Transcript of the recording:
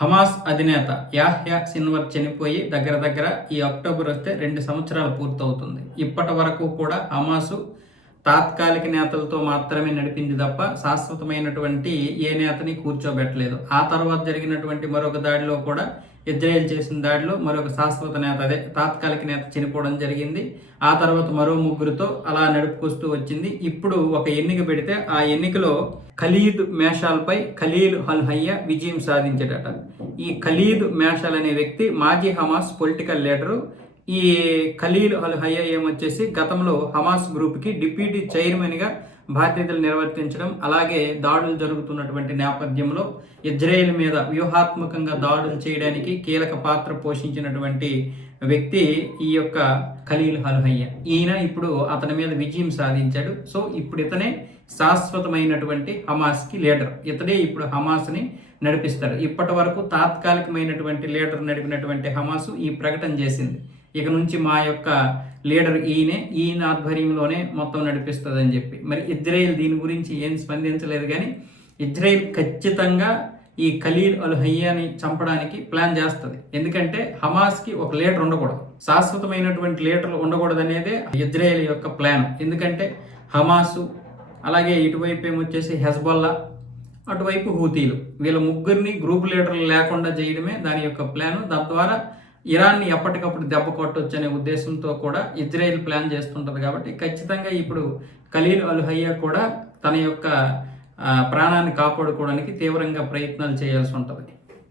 Hamas అధినేత Yahya Sinwar చనిపోయి దగ్గర ఈ అక్టోబర్ వస్తే 2 సంవత్సరాలు పూర్తవుతుంది. ఇప్పటి వరకు కూడా హమాసు తాత్కాలిక నేతలతో మాత్రమే నడిపింది తప్ప శాశ్వతమైనటువంటి ఏ నేతని కూర్చోబెట్టలేదు. ఆ తర్వాత జరిగినటువంటి మరొక దాడిలో కూడా ఇజ్రాయెల్ చేసిన దాడిలో మరొక శాశ్వత నేత, అదే తాత్కాలిక నేత చనిపోవడం జరిగింది. ఆ తర్వాత మరో 3గురితో అలా నడుపుకొస్తూ వచ్చింది. ఇప్పుడు ఒక ఎన్నిక పెడితే ఆ ఎన్నికలో ఖలీద్ మేషాల్పై ఖలీల్ అల్ హయ్యా విజయం సాధించాడట. ఈ ఖలీద్ మేషాల్ అనే వ్యక్తి మాజీ హమాస్ పొలిటికల్ లీడరు. ఈ ఖలీల్ అల్ హయ్యా ఏమొచ్చేసి గతంలో హమాస్ గ్రూప్కి డిప్యూటీ చైర్మన్గా బాధ్యతలు నిర్వర్తించడం, అలాగే దాడులు జరుగుతున్నటువంటి నేపథ్యంలో ఇజ్రాయెల్ మీద వ్యూహాత్మకంగా దాడులు చేయడానికి కీలక పాత్ర పోషించినటువంటి వ్యక్తి ఈ యొక్క ఖలీల్ అల్ హయ్యా. ఈయన ఇప్పుడు అతని మీద విజయం సాధించాడు. సో ఇప్పుడు ఇతనే శాశ్వతమైనటువంటి హమాస్కి లీడర్. ఇతడే ఇప్పుడు హమాస్ని నడిపిస్తాడు. ఇప్పటి వరకు తాత్కాలికమైనటువంటి లీడర్ నడిపినటువంటి హమాసు ఈ ప్రకటన చేసింది, ఇక నుంచి మా యొక్క లీడర్ ఈయన ఆధ్వర్యంలోనే మొత్తం నడిపిస్తుందని చెప్పి. మరి ఇజ్రాయెల్ దీని గురించి ఏం స్పందించలేదు. కానీ ఇజ్రాయెల్ ఖచ్చితంగా ఈ ఖలీల్ అల్ హయ్యాని చంపడానికి ప్లాన్ చేస్తుంది. ఎందుకంటే హమాస్కి ఒక లీడర్ ఉండకూడదు, శాశ్వతమైనటువంటి లీడర్లు ఉండకూడదు అనేదే ఇజ్రాయెల్ యొక్క ప్లాన్. ఎందుకంటే హమాసు, అలాగే ఇటువైపు ఏమొచ్చేసి హెజ్బొల్లా, అటువైపు హూతీలు, వీళ్ళ ముగ్గురిని గ్రూప్ లీడర్లు లేకుండా చేయడమే దాని యొక్క ప్లాను. దాని ద్వారా ఇరాన్ని ఎప్పటికప్పుడు దెబ్బ కొట్టొచ్చు అనే ఉద్దేశంతో కూడా ఇజ్రాయెల్ ప్లాన్ చేస్తుంటుంది. కాబట్టి ఖచ్చితంగా ఇప్పుడు ఖలీల్ అల్ హయ్యా కూడా తన యొక్క ప్రాణాన్ని కాపాడుకోవడానికి తీవ్రంగా ప్రయత్నాలు చేయాల్సి ఉంటుంది.